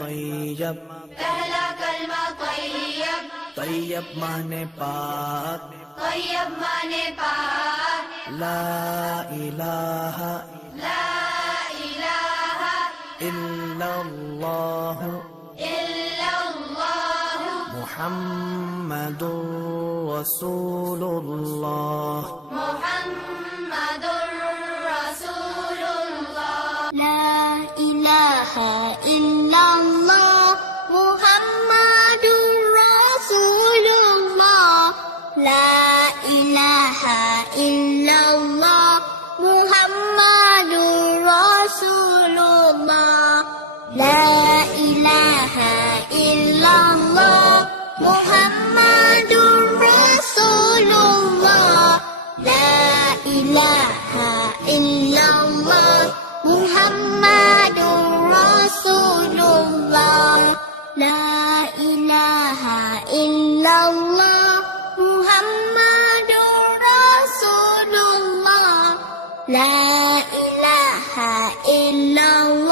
तैयब, पहला कलमा तैयब, तैयब माने पाक, तैयब माने पाक, ला इलाहा ला इलाहा इल्लल्लाह इल्लल्लाह मुहम्मदुर रसूलुल्लाह। मुहम्मदुर रसूलुल्लाह। ला इलाहा इल्लल्लाह मुहम्मदुर रसूलुल्लाह। ला इलाहा इल्लल्लाह मुहम्मदुर रसूलुल्लाह। ला इलाहा इल्लल्लाह मुहम्मदुर रसूलुल्लाह। ला इलाहा illallah Muhammadur Rasulullah. La ilaha illallah Muhammadur Rasulullah. La ilaha illallah